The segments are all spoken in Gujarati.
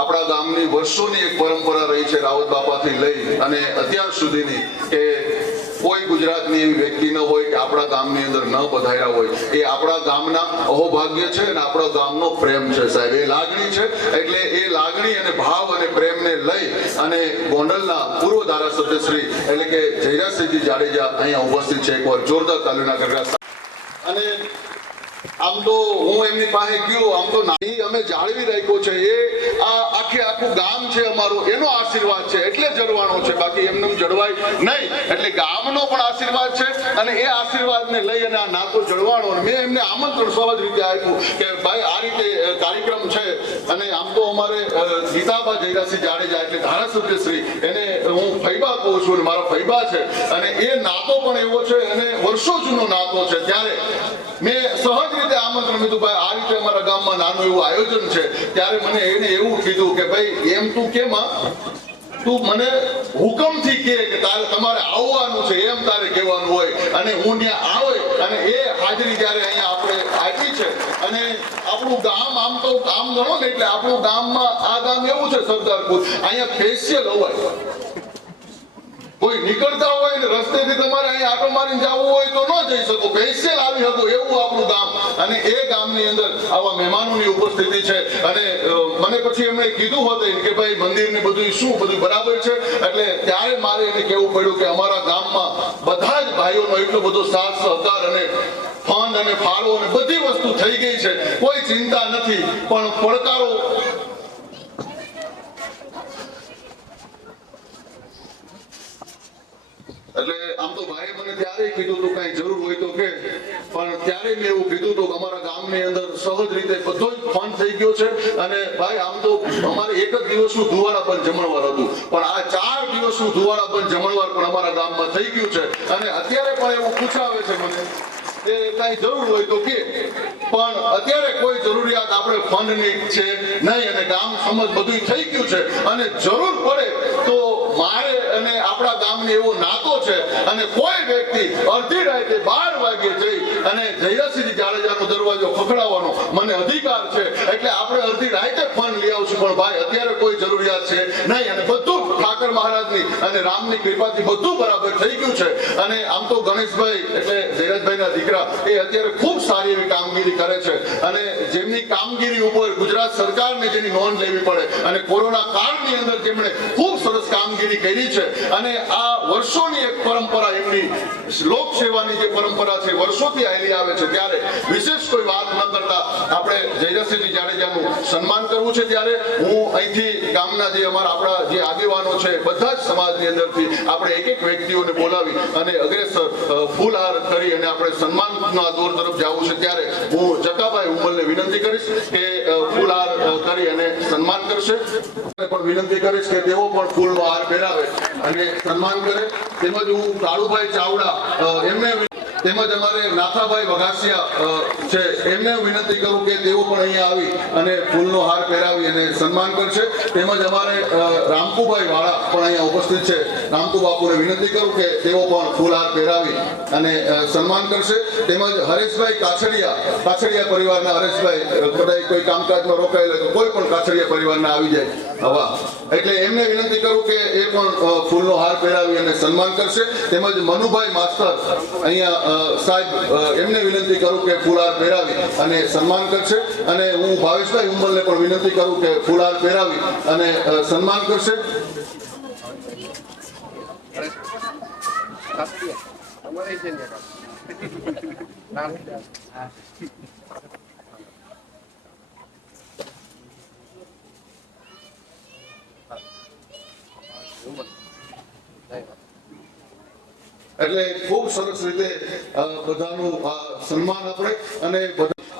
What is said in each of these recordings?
આપણા ગામની વર્ષોની એક પરંપરા રહી છે રાવત બાપાથી લઈ અને અત્યાર સુધીની કે કોઈ ગુજરાતની એવી વ્યક્તિ ન હોય કે આપણા ગામની અંદર ન પધાર્યા હોય. એ આપણા ગામના અહોભાગ્ય છે અને આપણા ગામનો પ્રેમ છે સાહેબ, એ લાગણી છે. એટલે એ લાગણી અને ભાવ અને પ્રેમને લઈ અને ગોંડલના પૂર્વ ધારાસભ્ય શ્રી એટલે કે જયરાજસિંહજી જાડેજા અહીંયા ઉપસ્થિત છે. એકવાર જોરદાર તાલીના ગરગડા. અને આમ તો હું એમની પાસે ગયો, આમ તો અમે જાળવી રાખ્યો છે. એ આ આખું ગામ છે અમારું, એનો આશીર્વાદ છે એટલે જળવાનો છે, બાકી એમને જળવાય નહીં. એટલે ગામનો પણ આશીર્વાદ છે અને એ આશીર્વાદને લઈ અને આ નાતો જળવાનો. મેં એમને આમંત્રણ સહજ રીતે આપ્યું કે ભાઈ આ રીતે કાર્યક્રમ છે. અને આમ તો અમારે ગીતાબા જયરાજસિંહ જાડેજા એટલે ધારાસભ્ય શ્રી, એને હું ફૈબા કહું છું, મારા ફૈબા છે. અને એ નાતો પણ એવો છે અને વર્ષો જૂનો નાતો છે. ત્યારે મેં સહજ રીતે આમંત્રણ લીધું, ભાઈ આ રીતે અમારા ગામમાં નાનું એવું આયોજન છે. ત્યારે મને એને એવું કીધું કે ભાઈ એમ તું કેમ, તું મને હુકમથી કે તારે તમારે આવવાનું છે એમ તારે કહેવાનું હોય. અને હું ત્યાં આવે અને એ હાજરી જ્યારે અહીંયા આપણે આપી છે. અને આપણું ગામ આમ તો ગામ ગણો ને એટલે આપણું ગામમાં આ ગામ એવું છે સરદારપુર, અહીંયા ફેશિયલ હોય. કોઈ નીકળતા હોય ને રસ્તેથી તમારે અહીંયા આટો મારીને જવું હોય તો ન જઈ શકો, સ્પેશિયલ આવી શકો એવું આપણું ગામ. અને એ ગામની અંદર આવા મહેમાનોની ઉપસ્થિતિ છે. અને મને પછી એમણે કીધું હતું કે ભાઈ મંદિર ને બધું શું બધું બરાબર છે. એટલે ત્યારે મારે એને કહેવું પડ્યું કે અમારા ગામમાં બધા જ ભાઈઓનો એટલો બધો સાથ સહકાર અને ફંડ અને ફાળો અને બધી વસ્તુ થઈ ગઈ છે, કોઈ ચિંતા નથી. પણ પડકારો એટલે આમ તો ભાઈ મને ત્યારે કીધું હતું કઈ જરૂર હોય તો કે, પણ ત્યારે મેં એવું કીધું હતું કે અમારા ગામની અંદર સહજ રીતે બધો જ ફંડ થઈ ગયો છે. અને ભાઈ આમ તો અમારે એક જ દિવસનું ધુવાડા બંધ જમણવાર હતું, પણ આ 4 દિવસનું ધુવાડા બંધ જમણવાર પણ અમારા ગામમાં થઈ ગયું છે. અને અત્યારે પણ એવું પૂછાવે છે મને કે કઈ જરૂર હોય તો કે, પણ અત્યારે કોઈ જરૂરિયાત આપણે ફંડની છે નહીં. અને ગામ સમજ બધું થઈ ગયું છે. અને જરૂર પડે તો મારે અને આપણા ગામને એવો નાતો છે. અને કોઈ વ્યક્તિ અડધી રાતે 12 વાગે જઈ અને જયરાજસિંહ જાડેજાનો દરવાજો ખખડાવવાનો મને અધિકાર છે. એટલે આપણે અડધી રાતે ફંડ લઈ આવશું, પણ ભાઈ અત્યારે કોઈ જરૂરિયાત છે નહીં. અને બધું ઠાકર મહારાજની અને રામની કૃપાથી બધું બરાબર થઈ ગયું છે. અને આમ તો ગણેશભાઈ એટલે જયરાજભાઈના દીકરા એ અત્યારે ખૂબ સારી એવી કામગીરી કરે છે. અને જેમની કામગીરી ઉપર ગુજરાત સરકારને જેની નોંધ લેવી પડે. અને કોરોના કાળની અંદર જેમણે ખૂબ સરસ કામગીરી કરી છે. અને આ વર્ષોની એક પરંપરા એમની લોક સેવાની જે પરંપરા છે વર્ષોથી આવેલી આવે છે. ત્યારે વિશેષ કોઈ વાત ન કરતા આપણે જયરાજસિંહ જાડેજાનું સન્માન કરવું છે. ત્યારે હું અહીંથી ગામના જે આપણા જે આગેવાનો છે બધા જ સમાજની અંદરથી આપણે એક વ્યક્તિઓને બોલાવી અને અગ્રેસર ફૂલહાર કરી અને આપણે સન્માનના દોર તરફ જવું છે. ત્યારે હું જકાભાઈ ઉમલને વિનંતી કરીશ કે ફૂલહાર કરી અને સન્માન કરશે. પણ વિનંતી કરીશ કે તેઓ પણ ફૂલનો હાર પહેરાવે અને સન્માન કરે. તેમજ હું કાળુભાઈ ચાવડા એમને તેમજ અમારે નાથાભાઈ વઘાસિયા છે એમને વિનંતી કરું કે તેઓ પણ અહીંયા આવી અને ફૂલનો હાર પહેરાવી અને સન્માન કરશે. તેમજ અમારે રામકુભાઈ વાળા પણ અહીંયા ઉપસ્થિત છે. રામકુ બાપુને વિનંતી કરું કે તેઓ પણ ફૂલ હાર પહેરાવી અને સન્માન કરશે. તેમજ હરેશભાઈ કાછડિયા પરિવારના હરેશભાઈ કદાચ કોઈ કામકાજમાં રોકાયેલા તો કોઈ પણ કાછડિયા પરિવારના આવી જાય હવા, એટલે એમને વિનંતી કરું કે એ પણ ફૂલનો હાર પહેરાવી અને સન્માન કરશે. તેમજ મનુભાઈ માસ્તર અહીંયા સાહેબ એમને વિનંતી કરું કે ફૂલહાર પહેરાવી અને સન્માન કરશે. અને હું ભાવેશભાઈ ઉંબલને પણ વિનંતી કરું કે ફૂલહાર પહેરાવી અને સન્માન કરશે. એટલે ખૂબ સરસ રીતે બધાનું સન્માન આપણે અને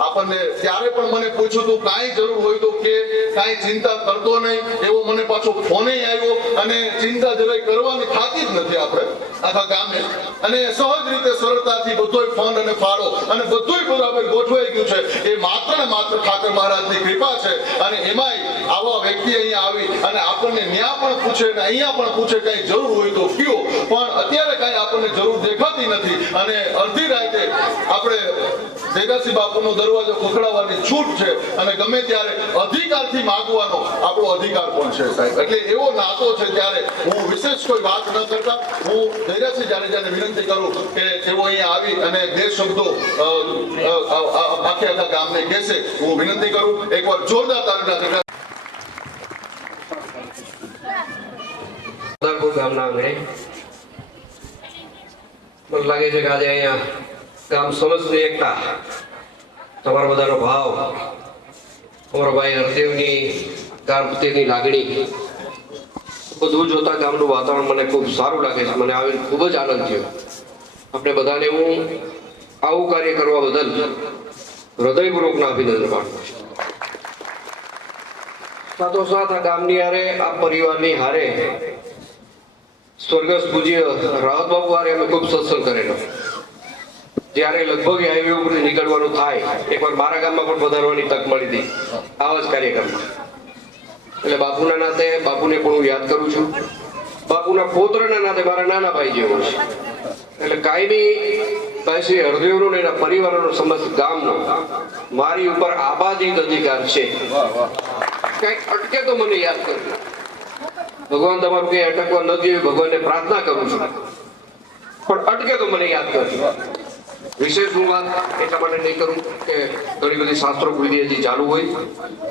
આપણને ત્યારે પણ મને પૂછ્યું તું કાંઈ જરૂર હોય તો કે, કાંઈ ચિંતા કરતો નહીં એવો મને પાછો ફોને આવ્યો. અને ચિંતા જરાય કરવાની થતી જ નથી આપણે આખા ગામે. અને સહજ રીતે સરળતાથી બધોય ફંડ અને ફાળો અને બધુંય બરાબર ગોઠવાઈ ગયું છે. એ માત્ર ને માત્ર ઠાકર મહારાજની કૃપા છે. અને એમાંય આવા વ્યક્તિ અહીંયા આવી અને આપણને ન્યા પણ પૂછે ને અહીંયા પણ પૂછે કઈ જરૂર હોય તો કયો, પણ અત્યારે કઈ આપણને જરૂર દેખાતી નથી. અને અડધી રાતે આપણે જયરાસિંહ બાપુનો દરવાજો ખખડાવવાની છૂટ છે અને ગમે ત્યારે અધિકારથી માંગવાનો આપણો અધિકાર પણ છે સાહેબ. એટલે એવો નાતો છે ત્યારે હું વિશેષ કોઈ વાત ન કરતા હું જયરાસિંહ જાડેજાને વિનંતી કરું કે તેઓ અહીંયા આવી અને બે શબ્દો આખા ગામને કહેશે. હું વિનંતી કરું એકવાર જોરદાર તાળીના ગામના આંગણે મને લાગે છે કે આજે અહીંયા ગામ સમજની એકતા, તમારા બધાનો ભાવ, અમારા ભાઈ હરદેવની ગામ પ્રત્યેની લાગણી, બધું જોતા ગામનું વાતાવરણ મને ખૂબ સારું લાગે છે. મને આવીને ખૂબ જ આનંદ થયો. આપણે બધાને હું આવું કાર્ય કરવા બદલ હૃદયપૂર્વકના અભિનંદન પાઠવું છું. સાથોસાથ આ ગામની હારે, આ પરિવારની હારે સ્વર્ગસ્થ પૂજ્ય રાવત બાપુ હારે અમે ખૂબ સત્સંગ કરેલો. જ્યારે લગભગ હાઈવે ઉપર નીકળવાનું થાય, એકવાર મારા ગામમાં પણ પધારવાની તક મળી હતી આવા જ કાર્યક્રમમાં. એટલે બાપુના નાતે બાપુને પણ હું યાદ કરું છું. બાપુના પૌત્રના નાતે મારા નાના ભાઈ જેવો છે. એટલે કાયમી ભાઈ શ્રી હરદેવનો ને એના પરિવારનો સમસ્ત ગામનો મારી ઉપર આબાદિત અધિકાર છે. કંઈક અટકે તો મને યાદ કરજો. ભગવાન તમારું કઈ અટકવા ન દે ભગવાનને પ્રાર્થના કરું છું, પણ અટકે તો મને યાદ કરજો. વિશેષ હું વાત એટલા માટે નહીં કરું કે ઘણી બધી શાસ્ત્રો કૃતિ હજી ચાલુ હોય.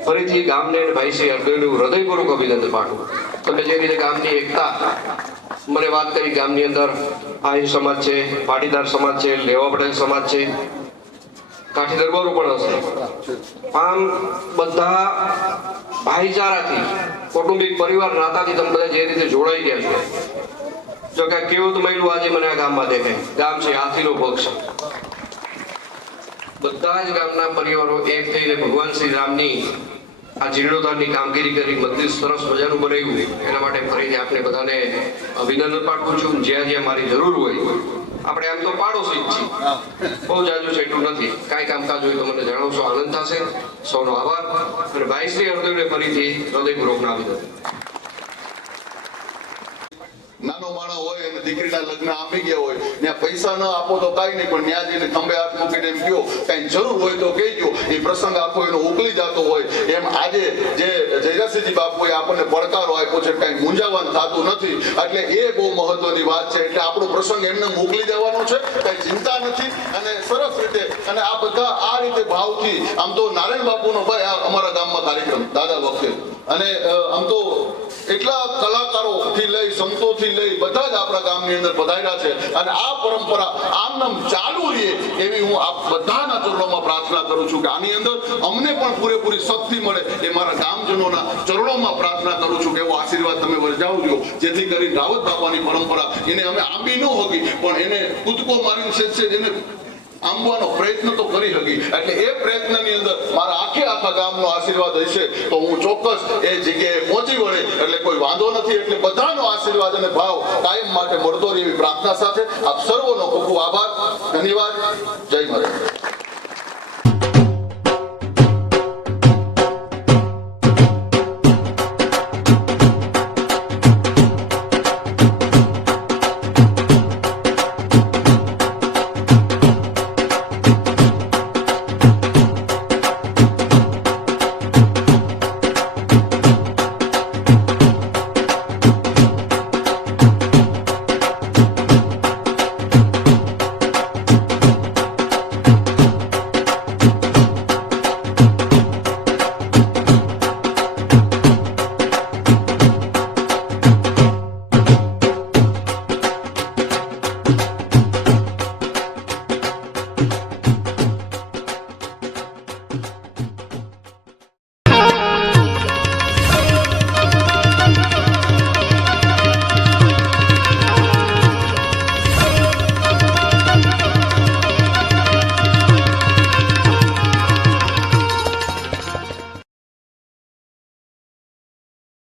ફરીથી ગામને ભાઈ શ્રી હરદેવનું હૃદયપૂર્વક અભિનંદન પાઠવું. તમે જે રીતે ગામની એકતા મને વાત કરી, ગામની અંદર આહિર સમાજ છે, પાટીદાર સમાજ છે, લેવા પટેલ સમાજ છે, કાઠી દરબારો પણ હશે. આમ બધા ભાઈચારાથી, કૌટુંબિક પરિવાર નાતાથી તમે બધા જે રીતે જોડાઈ ગયા છો. જો કે કેવું તો મહિલું આજે મને આ ગામમાં દેખાય. ગામ છે હાથીનો પક્ષ. બધા જ ગામના પરિવારો એક થઈને ભગવાન શ્રી રામની આ જીર્ણોદ્ધારની કામગીરી કરી મંદિર સરસ મજાનું બનાવ્યું. એના માટે ફરીથી આપણે બધાને અભિનંદન પાઠવું છું. જ્યાં જ્યાં મારી જરૂર હોય, આપણે આમ તો પાડોશી જ છીએ, બહુ જાજુ છે એટલું નથી. કાંઈ કામકાજ હોય તો મને જણાવશો, આનંદ થશે. સૌનો આભાર. અને ભાઈ શ્રી હરદેવને ફરીથી હૃદયપૂર્વકના અભિનંદન. નાનો માણસ હોય અને દીકરીના લગ્ન આપી ગયા હોય, ત્યાં પૈસા ન આપો તો કાંઈ નહીં, પણ ત્યાં જઈને ખંભે હાથ મૂકીને એમ કહો કાંઈ જરૂર હોય તો કહેજો. એ પ્રસંગ આખો એનો ઉકલી જતો હોય. એમ આજે જે જયરાસિંહજી બાપુએ આપણને પડકારો આપ્યો છે, કાંઈ મૂંઝાવાનું થતું નથી. એટલે એ બહુ મહત્વની વાત છે. એટલે આપણો પ્રસંગ એમને મોકલી દેવાનો છે, કાંઈ ચિંતા નથી. અને સરસ રીતે અને આ બધા આ રીતે ભાવથી, આમ તો નારાયણ બાપુનો ભાઈ આ અમારા ગામમાં કાર્યક્રમ દાદા વખતે, અને આમ તો એટલા કલાકારોથી લઈ સંતોથી લઈ બધા જ આપણા ગામની અંદર પધાર્યા છે. અને આ પરંપરા આમ ચાલુ રહે એવી હું આપ બધાના ચરણોમાં પ્રાર્થના કરું છું કે આની અંદર અમને પણ પૂરેપૂરી શક્તિ મળે એ મારા ગામજનોના ચરણોમાં પ્રાર્થના કરું છું કે એવો આશીર્વાદ તમે વર્જાવજો, જેથી કરી રાવત બાપાની પરંપરા એને અમે આંબી ન હોગી પણ એને કૂદકો મારીને છે એને આંબવાનો પ્રયત્ન તો કરી શકી. એટલે એ પ્રયત્નની અંદર મારા આખા ગામનો આશીર્વાદ હશે તો હું ચોક્કસ એ જગ્યાએ પહોંચી વળે એટલે કોઈ વાંધો નથી. એટલે બધાનો આશીર્વાદ અને ભાવ કાયમ માટે મળતો રહે એવી પ્રાર્થના સાથે આપ સર્વનો ખૂબ ખૂબ આભાર, ધન્યવાદ.